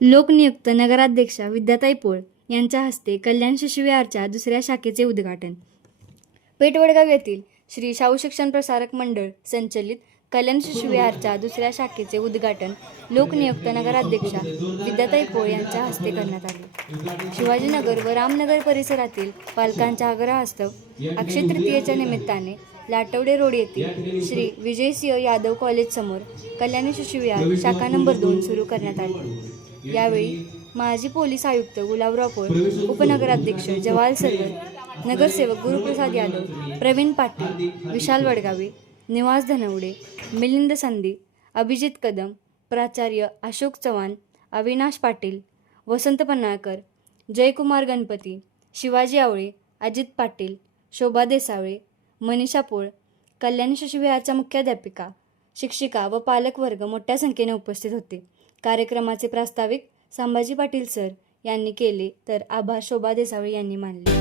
लोकनियुक्त नगराध्यक्षा विद्याताई पोळ यांच्या हस्ते कल्याण शिशुविहारच्या दुसऱ्या शाखेचे उद्घाटन. पेठवडगाव येथील श्री शाहू शिक्षण प्रसारक मंडळ संचलित कल्याण शिशुविहारच्या दुसऱ्या शाखेचे उद्घाटन लोकनियुक्त नगराध्यक्षा विद्याताई पोळ यांच्या हस्ते करण्यात आले. शिवाजीनगर व रामनगर परिसरातील पालकांच्या आग्रहास्तव अक्षय तृतीयेच्या निमित्ताने लाटवडे रोड येथील श्री विजयसिंह यादव कॉलेज समोर कल्याणी शिशुविहार शाखा नंबर 2 सुरू करण्यात आली. यावेळी माजी पोलीस आयुक्त गुलाबराव पोळ, उपनगराध्यक्ष जवाल सरवर, नगरसेवक गुरुप्रसाद यादव, प्रवीण पाटील, विशाल वडगावे, निवास धनवडे, मिलिंद संधी, अभिजित कदम, प्राचार्य अशोक चव्हाण, अविनाश पाटील, वसंत पन्हाळकर, जयकुमार गणपती, शिवाजी आवळे, अजित पाटील, शोभा देसावळे, मनीषा पोळ, कल्याणी शिशुविहारच्या मुख्याध्यापिका, शिक्षिका व पालक वर्ग मोठ्या संख्येने उपस्थित होते. कार्यक्रमाचे प्रास्ताविक संभाजी पाटील सर यांनी केले तर आभार शोभा देसावळे यांनी मानले.